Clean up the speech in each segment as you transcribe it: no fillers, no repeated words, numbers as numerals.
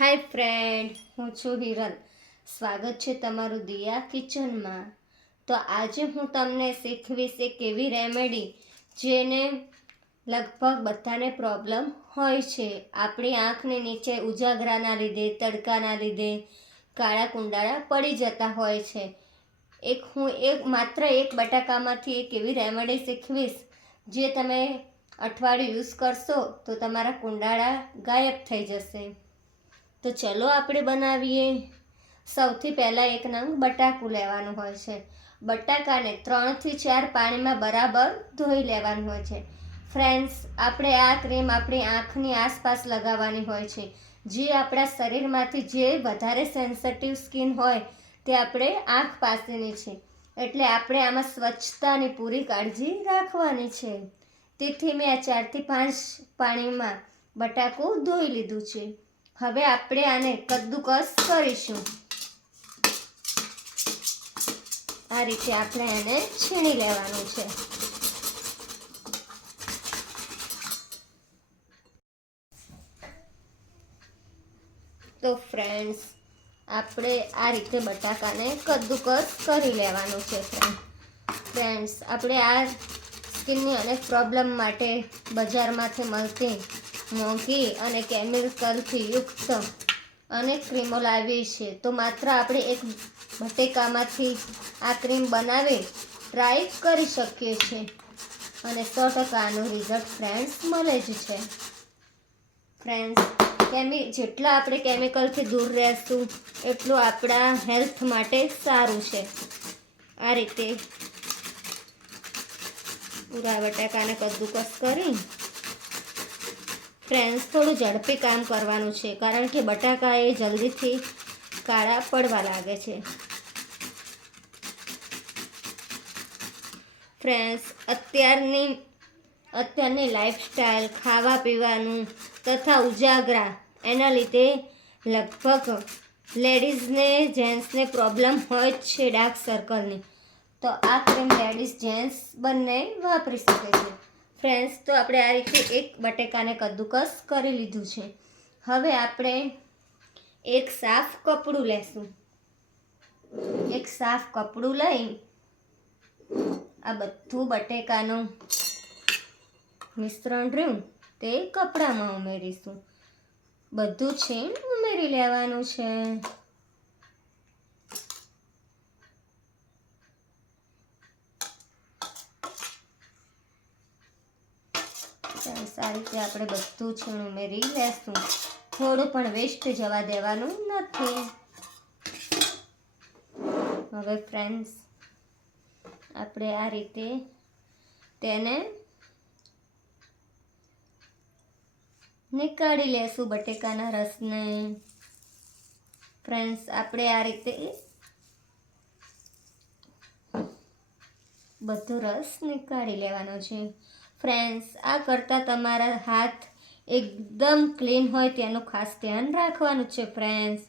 હાય friend, હું છું હિરલ. સ્વાગત છે તમારું દિયા કિચનમાં. તો આજે હું તમને શીખવીશ એક એવી રેમેડી જેને લગભગ બધાને પ્રોબ્લેમ હોય છે. આપણી આંખની નીચે ઉજાગરાના લીધે, તડકાના લીધે કાળા કુંડાળા પડી જતા હોય છે. હું માત્ર એક બટાકામાંથી એક એવી રેમેડી શીખવીશ જે તમે અઠવાડિયું યુઝ કરશો તો તમારા કુંડાળા ગાયબ થઈ જશે. તો ચલો આપણે બનાવીએ. સૌથી પહેલાં એક નંગ બટાકું લેવાનું હોય છે. બટાકાને 3 થી 4 પાણીમાં બરાબર ધોઈ લેવાનું હોય છે. ફ્રેન્ડ્સ, આપણે આ ક્રીમ આપણી આંખની આસપાસ લગાવવાની હોય છે. જે આપણા શરીરમાંથી જે વધારે સેન્સિટિવ સ્કિન હોય તે આપણે આંખ પાસેની છે, એટલે આપણે આમાં સ્વચ્છતાની પૂરી કાળજી રાખવાની છે. તેથી મેં આ 4 થી 5 પાણીમાં બટાકું ધોઈ લીધું છે. હવે આપણે આને કદ્દુકસ કરીશું. આ રીતે આપણે એને છીણી લેવાનું છે. તો ફ્રેન્ડ્સ, આપણે આ રીતે બટાકાને કદ્દુકસ કરી લેવાનું છે. ફ્રેન્ડ્સ, આપણે આ સ્કિનની અનેક પ્રોબ્લેમ માટે બજારમાંથી મળતી મોંઘી અને કેમિકલથી યુક્ત અનેક ક્રીમો લાવી છે. તો માત્ર આપણે એક બટેકામાંથી આ ક્રીમ બનાવી ટ્રાય કરી શકીએ છીએ અને 100% રિઝલ્ટ ફ્રેન્ડ્સ મળે જ છે. ફ્રેન્ડ્સ, જેટલા આપણે કેમિકલથી દૂર રહેશું એટલું આપણા હેલ્થ માટે સારું છે. આ રીતે પૂરા બટાકાને કદ્દુકસ કરી ફ્રેન્ડ્સ, થોડું ઝડપી કામ કરવાનું છે, કારણ કે બટાકા એ જલ્દીથી કાળા પડવા લાગે છે. ફ્રેન્ડ્સ, અત્યારની લાઈફસ્ટાઈલ, ખાવા પીવાનું તથા ઉજાગરા એના લીધે લગભગ લેડીઝને જેન્ટ્સને પ્રોબ્લેમ હોય જ છે ડાર્ક સર્કલની. તો આ ક્રીમ લેડીઝ જેન્ટ્સ બંને વાપરી શકે છે. ફ્રેન્ડ્સ, તો આપણે આ રીતે એક બટેકાને કદ્દુકસ કરી લીધું છે. હવે આપણે એક સાફ કપડું લેશું. એક સાફ કપડું લઈ આ બધું બટેકાનું મિશ્રણ રહ્યું તે કપડામાં ઉમેરીશું. બધું છીણ ઉમેરી લેવાનું છે. આ રીતે આપણે બધું છીણ ઉમેરી લેશું. થોડું પણ વેસ્ટ જવા દેવાનું નથી. હવે ફ્રેન્ડ્સ, આપણે આ રીતે તેને નીકાળી લેશું બટેકાના રસને. ફ્રેન્ડ્સ, આપણે આ રીતે બધો રસ નીકાળી લેવાનો છે. ફ્રેન્ડ્સ, આ કરતાં તમારા હાથ એકદમ ક્લીન હોય તેનું ખાસ ધ્યાન રાખવાનું છે. ફ્રેન્ડ્સ,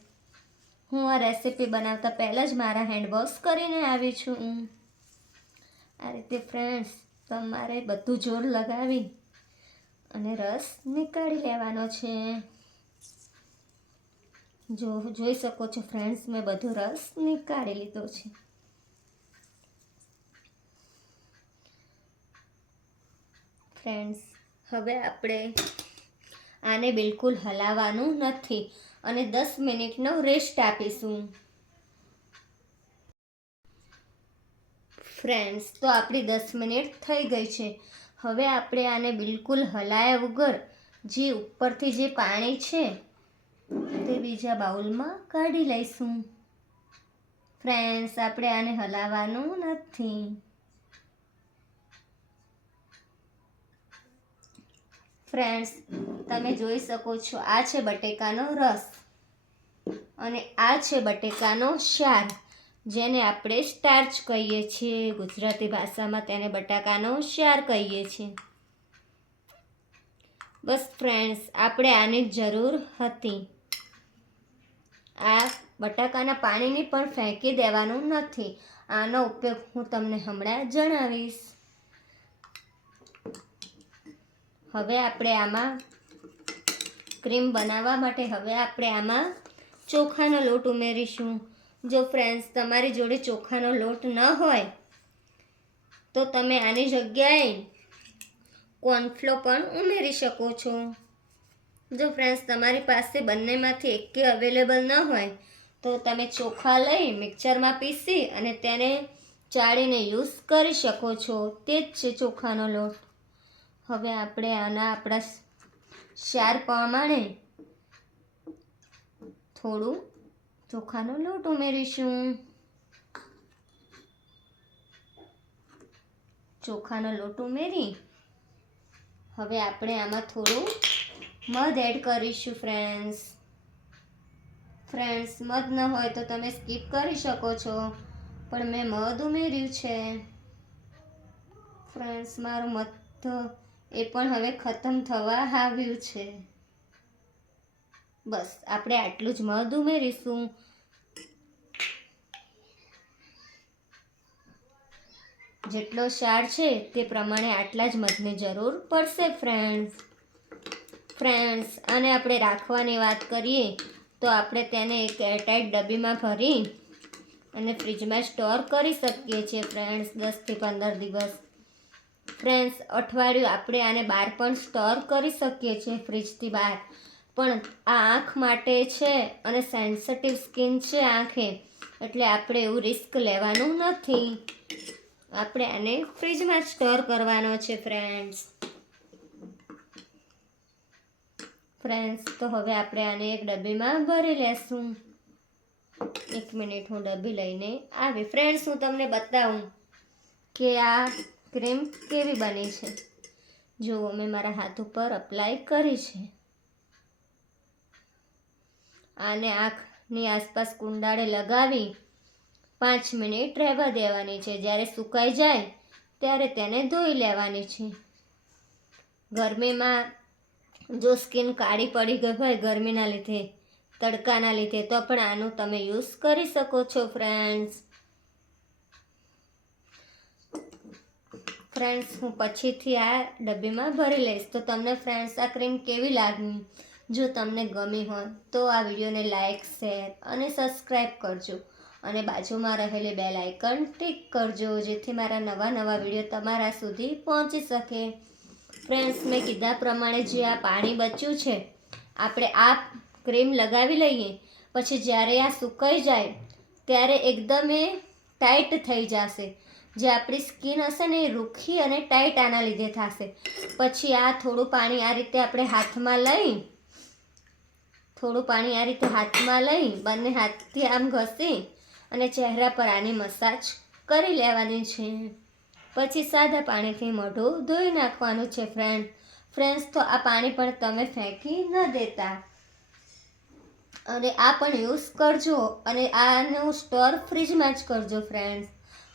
હું આ રેસીપી બનાવતા પહેલાં જ મારા હેન્ડ વોશ કરીને આવી છું. આ રીતે ફ્રેન્ડ્સ, તમારે બધું જોર લગાવી અને રસ નીકાળી લેવાનો છે. જોઈ શકો છો ફ્રેન્ડ્સ, મેં બધો રસ નીકાળી લીધો છે. ફ્રેન્ડ્સ, હવે આપણે આને બિલકુલ હલાવવાનું નથી અને 10 મિનિટનો રેસ્ટ આપીશું. ફ્રેન્ડ્સ, તો આપણી 10 મિનિટ થઈ ગઈ છે. હવે આપણે આને બિલકુલ હલાયા વગર જે ઉપરથી જે પાણી છે તે બીજા બાઉલમાં કાઢી લઈશું. ફ્રેન્ડ્સ, આપણે આને હલાવવાનું નથી. ફ્રેન્ડ્સ, તમે જોઈ શકો છો, આ છે બટેકાનો રસ અને આ છે બટેકાનો શાર, જેને આપણે સ્ટાર્ચ કહીએ છીએ. ગુજરાતી ભાષામાં તેને બટાકાનો શાર કહીએ છીએ. બસ ફ્રેન્ડ્સ, આપણે આની જરૂર હતી. આ બટાકાના પાણીને પણ ફેંકી દેવાનું નથી. આનો ઉપયોગ હું તમને હમણાં જણાવીશ. હવે આપણે આમાં ક્રીમ બનાવવા માટે હવે આપણે આમાં ચોખાનો લોટ ઉમેરીશું. જો ફ્રેન્ડ્સ તમારી જોડે ચોખાનો લોટ ન હોય તો તમે આની જગ્યાએ કોર્નફ્લો પણ ઉમેરી શકો છો. જો ફ્રેન્ડ્સ તમારી પાસે બંનેમાંથી એકે અવેલેબલ ન હોય તો તમે ચોખા લઈ મિક્સરમાં પીસી અને તેને ચાળીને યુઝ કરી શકો છો. તે જ છે ચોખાનો લોટ. હવે આપણે આપણા સ્વાદ પ્રમાણે થોડું ચોખાનો લોટ ઉમેરીશું. ચોખાનો લોટ ઉમેરી હવે આપણે આમાં થોડું મધ એડ કરીશું. ફ્રેન્ડ્સ મધ ન હોય તો તમે સ્કીપ કરી શકો છો, પણ મેં મધ ઉમેર્યું છે. ફ્રેન્ડ્સ મારું મધ એ પણ હવે ખતમ થવા આવ્યું છે. બસ આપણે આટલું જ મધ ઉમેરીશું. જેટલો સ્વાદ છે તે પ્રમાણે આટલા જ મધની જરૂર પડશે. ફ્રેન્ડ્સ અને આપણે રાખવાની વાત કરીએ તો આપણે તેને એક એરટાઇટ ડબ્બીમાં ભરી અને ફ્રીજમાં સ્ટોર કરી શકીએ છીએ. ફ્રેન્ડ્સ 10 થી 15 દિવસ. ફ્રેન્ડ્સ અઠવાડિયું આપણે આને બહાર પણ સ્ટોર કરી શકીએ છીએ, ફ્રીજથી બહાર. પણ આ આંખ માટે છે અને સેન્સિટિવ સ્કિન છે આંખે, એટલે આપણે એવું રિસ્ક લેવાનું નથી. આપણે આને ફ્રીજમાં સ્ટોર કરવાનો છે. ફ્રેન્ડ્સ તો હવે આપણે આને એક ડબ્બીમાં ભરી લેશું. 1 મિનિટ હું ડબ્બી લઈને આવી. ફ્રેન્ડ્સ હું તમને બતાવું કે આ ક્રીમ કેવી બની છે. જુઓ, મેં મારા હાથ ઉપર અપ્લાય કરી છે. આને આંખની આસપાસ કુંડાળે લગાવી 5 મિનિટ રહેવા દેવાની છે. જ્યારે સુકાઈ જાય ત્યારે તેને ધોઈ લેવાની છે. ગરમીમાં જો સ્કિન કાળી પડી ગઈ હોય ગરમીના લીધે, તડકાના લીધે, તો પણ આનું તમે યુઝ કરી શકો છો. ફ્રેન્ડ્સ હું પછીથી આ ડબ્બીમાં ભરી લઈશ. તો તમને ફ્રેન્ડ્સ આ ક્રીમ કેવી લાગી? જો તમને ગમી હોય તો આ વિડીયોને લાઈક, શેર અને સબસ્ક્રાઈબ કરજો અને બાજુમાં રહેલી બેલ આઇકન ટિક કરજો, જેથી મારા નવા વિડીયો તમારા સુધી પહોંચી શકે. ફ્રેન્ડ્સ મેં કીધા પ્રમાણે જે આ પાણી બચ્યું છે આપણે આ ક્રીમ લગાવી લઈએ. પછી જ્યારે આ સુકાઈ જાય ત્યારે એકદમ એ ટાઈટ થઈ જશે. જે આપણી સ્કિન હશે ને એ રૂખી અને ટાઈટ આના લીધે થશે. પછી આ થોડું પાણી આ રીતે આપણે હાથમાં લઈ બંને હાથથી આમ ઘસી અને ચહેરા પર આની મસાજ કરી લેવાની છે. પછી સાદા પાણીથી મોઢું ધોઈ નાખવાનું છે. ફ્રેન્ડ્સ તો આ પાણી પણ તમે ફેંકી ન દેતા અને આ પણ યુઝ કરજો અને આનું સ્ટોર ફ્રીજમાં જ કરજો.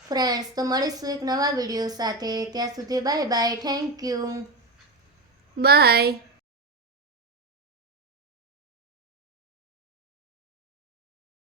ફ્રેન્ડ્સ તો મળીશું એક નવા વિડીયો સાથે. ત્યાં સુધી bye bye. Thank you. By.